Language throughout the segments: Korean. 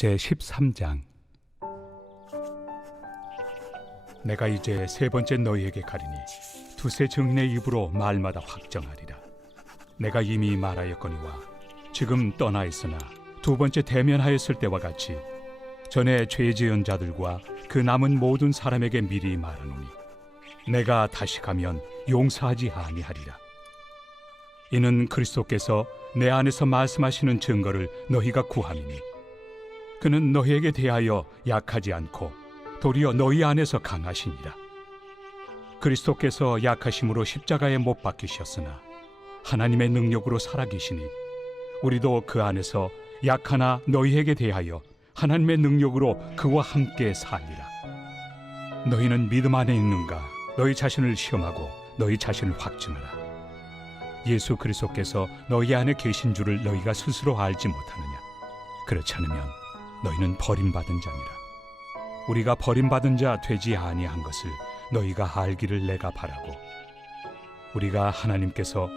제13장. 내가 이제 세 번째 너희에게 가리니 두세 증인의 입으로 말마다 확정하리라. 내가 이미 말하였거니와 지금 떠나 있으나 두 번째 대면하였을 때와 같이 전에 죄 지은 자들과 그 남은 모든 사람에게 미리 말하노니 내가 다시 가면 용서하지 아니하리라. 이는 그리스도께서 내 안에서 말씀하시는 증거를 너희가 구함이니 그는 너희에게 대하여 약하지 않고 도리어 너희 안에서 강하시니라. 그리스도께서 약하심으로 십자가에 못 박히셨으나 하나님의 능력으로 살아계시니 우리도 그 안에서 약하나 너희에게 대하여 하나님의 능력으로 그와 함께 살리라. 너희는 믿음 안에 있는가? 너희 자신을 시험하고 너희 자신을 확증하라. 예수 그리스도께서 너희 안에 계신 줄을 너희가 스스로 알지 못하느냐? 그렇지 않으면 너희는 버림받은 자니라. 우리가 버림받은 자 되지 아니한 것을 너희가 알기를 내가 바라고, 우리가 하나님께서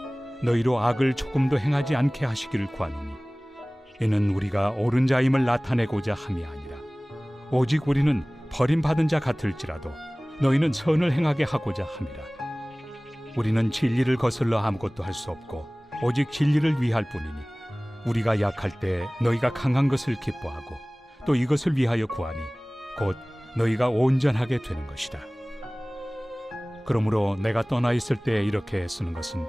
너희로 악을 조금도 행하지 않게 하시기를 구하노니 이는 우리가 옳은 자임을 나타내고자 함이 아니라 오직 우리는 버림받은 자 같을지라도 너희는 선을 행하게 하고자 함이라. 우리는 진리를 거슬러 아무것도 할 수 없고 오직 진리를 위할 뿐이니 우리가 약할 때 너희가 강한 것을 기뻐하고 또 이것을 위하여 구하니 곧 너희가 온전하게 되는 것이다. 그러므로 내가 떠나 있을 때 이렇게 쓰는 것은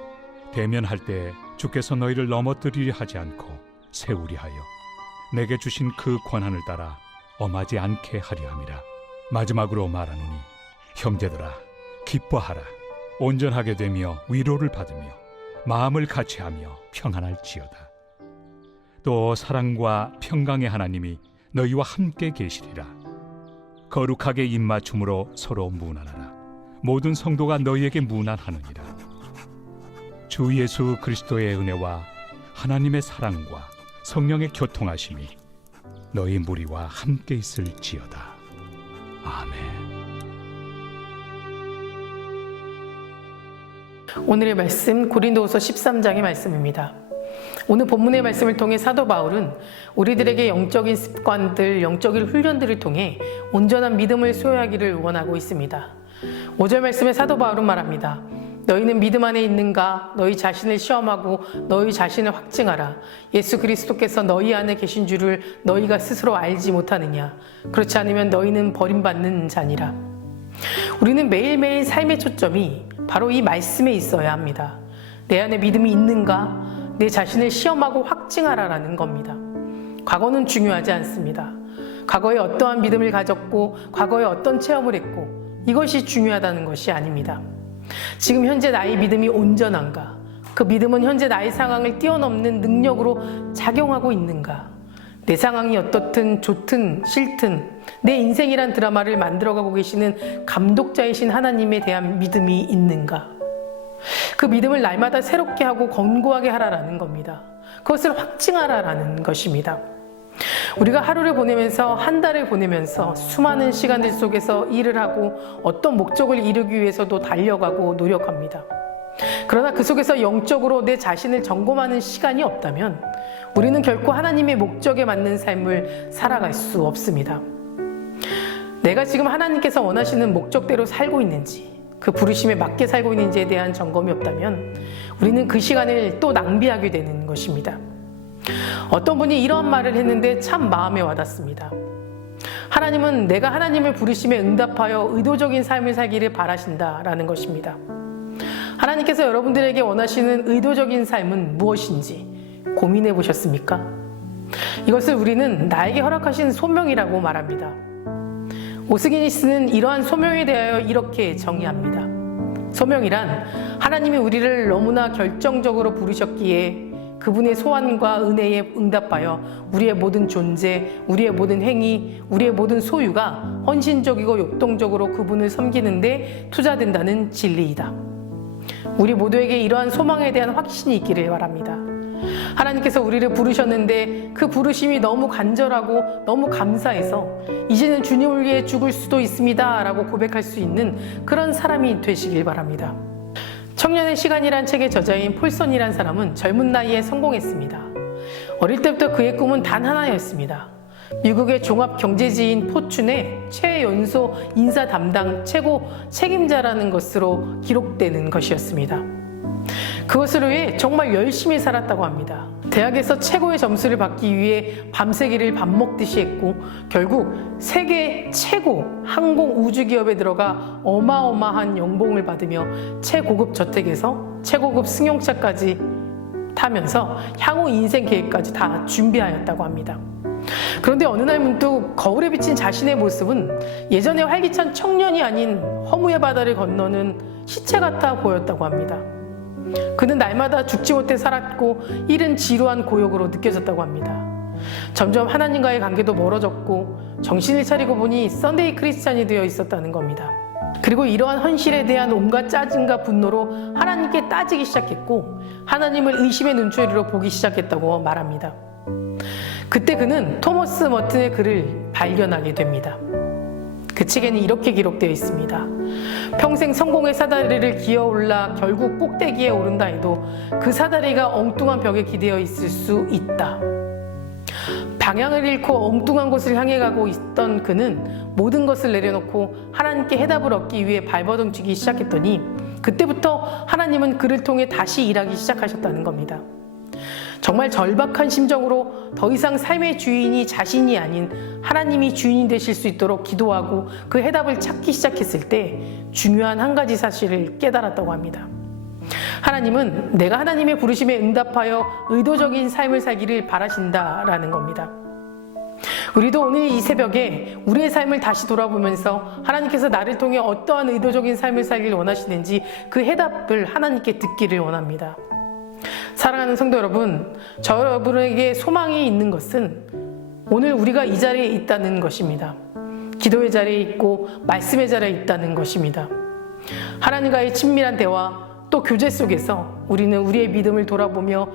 대면할 때 주께서 너희를 넘어뜨리려 하지 않고 세우리 하여 내게 주신 그 권한을 따라 엄하지 않게 하려 함이라. 마지막으로 말하노니 형제들아, 기뻐하라. 온전하게 되며 위로를 받으며 마음을 같이하며 평안할지어다. 또 사랑과 평강의 하나님이 너희와 함께 계시리라. 거룩하게 입맞춤으로 서로 문안하라. 모든 성도가 너희에게 문안하느니라. 주 예수 그리스도의 은혜와 하나님의 사랑과 성령의 교통하심이 너희 무리와 함께 있을지어다. 아멘. 오늘의 말씀 고린도후서 13장의 말씀입니다. 오늘 본문의 말씀을 통해 사도 바울은 우리들에게 영적인 습관들, 영적인 훈련들을 통해 온전한 믿음을 소유하기를 원하고 있습니다. 5절 말씀에 사도 바울은 말합니다. 너희는 믿음 안에 있는가? 너희 자신을 시험하고 너희 자신을 확증하라. 예수 그리스도께서 너희 안에 계신 줄을 너희가 스스로 알지 못하느냐? 그렇지 않으면 너희는 버림받는 자니라. 우리는 매일매일 삶의 초점이 바로 이 말씀에 있어야 합니다. 내 안에 믿음이 있는가? 내 자신을 시험하고 확증하라라는 겁니다. 과거는 중요하지 않습니다. 과거에 어떠한 믿음을 가졌고 과거에 어떤 체험을 했고 이것이 중요하다는 것이 아닙니다. 지금 현재 나의 믿음이 온전한가? 그 믿음은 현재 나의 상황을 뛰어넘는 능력으로 작용하고 있는가? 내 상황이 어떻든 좋든 싫든 내 인생이란 드라마를 만들어가고 계시는 감독자이신 하나님에 대한 믿음이 있는가? 그 믿음을 날마다 새롭게 하고 견고하게 하라라는 겁니다. 그것을 확증하라라는 것입니다. 우리가 하루를 보내면서 한 달을 보내면서 수많은 시간들 속에서 일을 하고 어떤 목적을 이루기 위해서도 달려가고 노력합니다. 그러나 그 속에서 영적으로 내 자신을 점검하는 시간이 없다면 우리는 결코 하나님의 목적에 맞는 삶을 살아갈 수 없습니다. 내가 지금 하나님께서 원하시는 목적대로 살고 있는지, 그 부르심에 맞게 살고 있는지에 대한 점검이 없다면 우리는 그 시간을 또 낭비하게 되는 것입니다. 어떤 분이 이런 말을 했는데 참 마음에 와닿습니다. 하나님은 내가 하나님을 부르심에 응답하여 의도적인 삶을 살기를 바라신다라는 것입니다. 하나님께서 여러분들에게 원하시는 의도적인 삶은 무엇인지 고민해 보셨습니까? 이것을 우리는 나에게 허락하신 소명이라고 말합니다. 오스기니스는 이러한 소명에 대하여 이렇게 정의합니다. 소명이란 하나님이 우리를 너무나 결정적으로 부르셨기에 그분의 소원과 은혜에 응답하여 우리의 모든 존재, 우리의 모든 행위, 우리의 모든 소유가 헌신적이고 역동적으로 그분을 섬기는데 투자된다는 진리이다. 우리 모두에게 이러한 소망에 대한 확신이 있기를 바랍니다. 하나님께서 우리를 부르셨는데 그 부르심이 너무 간절하고 너무 감사해서 이제는 주님을 위해 죽을 수도 있습니다 라고 고백할 수 있는 그런 사람이 되시길 바랍니다. 청년의 시간이란 책의 저자인 폴선이란 사람은 젊은 나이에 성공했습니다. 어릴 때부터 그의 꿈은 단 하나였습니다. 미국의 종합경제지인 포춘의 최연소 인사 담당 최고 책임자라는 것으로 기록되는 것이었습니다. 그것을 위해 정말 열심히 살았다고 합니다. 대학에서 최고의 점수를 받기 위해 밤새기를 밥 먹듯이 했고 결국 세계 최고 항공 우주 기업에 들어가 어마어마한 연봉을 받으며 최고급 저택에서 최고급 승용차까지 타면서 향후 인생 계획까지 다 준비하였다고 합니다. 그런데 어느 날 문득 거울에 비친 자신의 모습은 예전에 활기찬 청년이 아닌 허무의 바다를 건너는 시체 같아 보였다고 합니다. 그는 날마다 죽지 못해 살았고 이른 지루한 고역으로 느껴졌다고 합니다. 점점 하나님과의 관계도 멀어졌고 정신을 차리고 보니 썬데이 크리스찬이 되어 있었다는 겁니다. 그리고 이러한 현실에 대한 온갖 짜증과 분노로 하나님께 따지기 시작했고 하나님을 의심의 눈초리로 보기 시작했다고 말합니다. 그때 그는 토머스 머튼의 글을 발견하게 됩니다. 그 책에는 이렇게 기록되어 있습니다. 평생 성공의 사다리를 기어올라 결국 꼭대기에 오른다 해도 그 사다리가 엉뚱한 벽에 기대어 있을 수 있다. 방향을 잃고 엉뚱한 곳을 향해 가고 있던 그는 모든 것을 내려놓고 하나님께 해답을 얻기 위해 발버둥치기 시작했더니 그때부터 하나님은 그를 통해 다시 일하기 시작하셨다는 겁니다. 정말 절박한 심정으로 더 이상 삶의 주인이 자신이 아닌 하나님이 주인이 되실 수 있도록 기도하고 그 해답을 찾기 시작했을 때 중요한 한 가지 사실을 깨달았다고 합니다. 하나님은 내가 하나님의 부르심에 응답하여 의도적인 삶을 살기를 바라신다라는 겁니다. 우리도 오늘 이 새벽에 우리의 삶을 다시 돌아보면서 하나님께서 나를 통해 어떠한 의도적인 삶을 살기를 원하시는지 그 해답을 하나님께 듣기를 원합니다. 사랑하는 성도 여러분, 저 여러분에게 소망이 있는 것은 오늘 우리가 이 자리에 있다는 것입니다. 기도의 자리에 있고 말씀의 자리에 있다는 것입니다. 하나님과의 친밀한 대화 또 교제 속에서 우리는 우리의 믿음을 돌아보며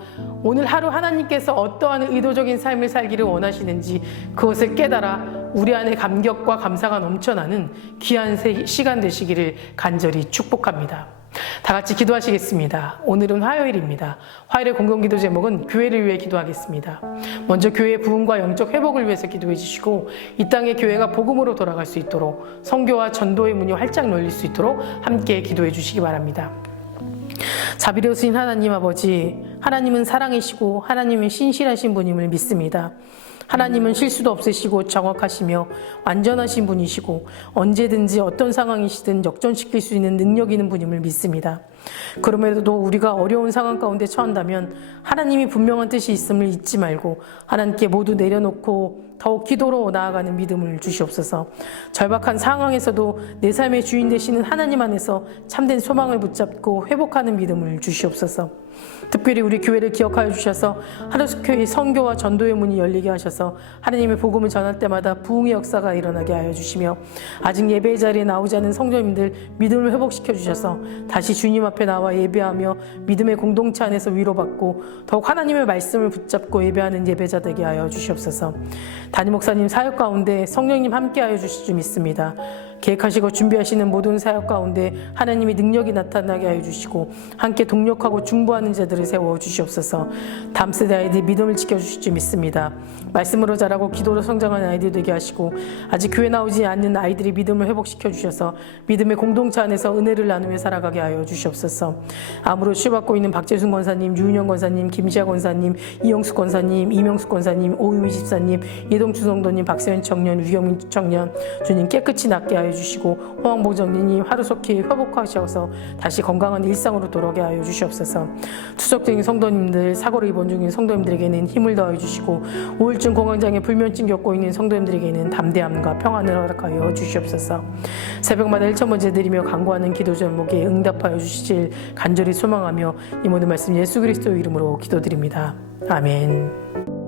오늘 하루 하나님께서 어떠한 의도적인 삶을 살기를 원하시는지 그것을 깨달아 우리 안에 감격과 감사가 넘쳐나는 귀한 시간 되시기를 간절히 축복합니다. 다 같이 기도하시겠습니다. 오늘은 화요일입니다. 화요일의 공동기도 제목은 교회를 위해 기도하겠습니다. 먼저 교회의 부흥과 영적 회복을 위해서 기도해 주시고 이 땅의 교회가 복음으로 돌아갈 수 있도록 선교와 전도의 문이 활짝 열릴 수 있도록 함께 기도해 주시기 바랍니다. 자비로우신 하나님 아버지, 하나님은 사랑이시고 하나님은 신실하신 분임을 믿습니다. 하나님은 실수도 없으시고 정확하시며 완전하신 분이시고 언제든지 어떤 상황이시든 역전시킬 수 있는 능력 있는 분임을 믿습니다. 그럼에도 우리가 어려운 상황 가운데 처한다면 하나님이 분명한 뜻이 있음을 잊지 말고 하나님께 모두 내려놓고 더욱 기도로 나아가는 믿음을 주시옵소서. 절박한 상황에서도 내 삶의 주인 되시는 하나님 안에서 참된 소망을 붙잡고 회복하는 믿음을 주시옵소서. 특별히 우리 교회를 기억하여 주셔서 하루스교회 선교와 전도의 문이 열리게 하셔서 하나님의 복음을 전할 때마다 부흥의 역사가 일어나게 하여 주시며 아직 예배의 자리에 나오지 않은 성도님들 믿음을 회복시켜 주셔서 다시 주님 앞에 나와 예배하며 믿음의 공동체 안에서 위로받고 더욱 하나님의 말씀을 붙잡고 예배하는 예배자 되게 하여 주시옵소서. 담임 목사님 사역 가운데 성령님 함께 하여 주실 줄 믿습니다. 계획하시고 준비하시는 모든 사역 가운데 하나님의 능력이 나타나게 하여 주시고 함께 동력하고 중보하는 자들을 세워 주시옵소서. 다음 세대 아이들 믿음을 지켜주실 줄 믿습니다. 말씀으로 자라고 기도로 성장하는 아이들 되게 하시고 아직 교회 나오지 않는 아이들이 믿음을 회복시켜 주셔서 믿음의 공동체 안에서 은혜를 나누며 살아가게 하여 주시옵소서. 암으로 치유받고 있는 박재순 권사님, 유은영 권사님, 김시아 권사님, 이영숙 권사님, 이명숙 권사님, 오유미 집사님, 예동주 성도님, 박세현 청년, 유경민 청년 주님 깨끗이 낫게 하여 주시고 호황복 정리님 하루속히 회복하셔서 다시 건강한 일상으로 돌아오게 하여 주시옵소서. 투석적인 성도님들, 사고로 입원 중인 성도님들에게는 힘을 더해 주시고 우울증 공황장애 불면증 겪고 있는 성도님들에게는 담대함과 평안을 허락하여 주시옵소서. 새벽마다 1,000번째 드리며 간구하는 기도 제목에 응답하여 주시길 간절히 소망하며 이 모든 말씀 예수 그리스도의 이름으로 기도드립니다. 아멘.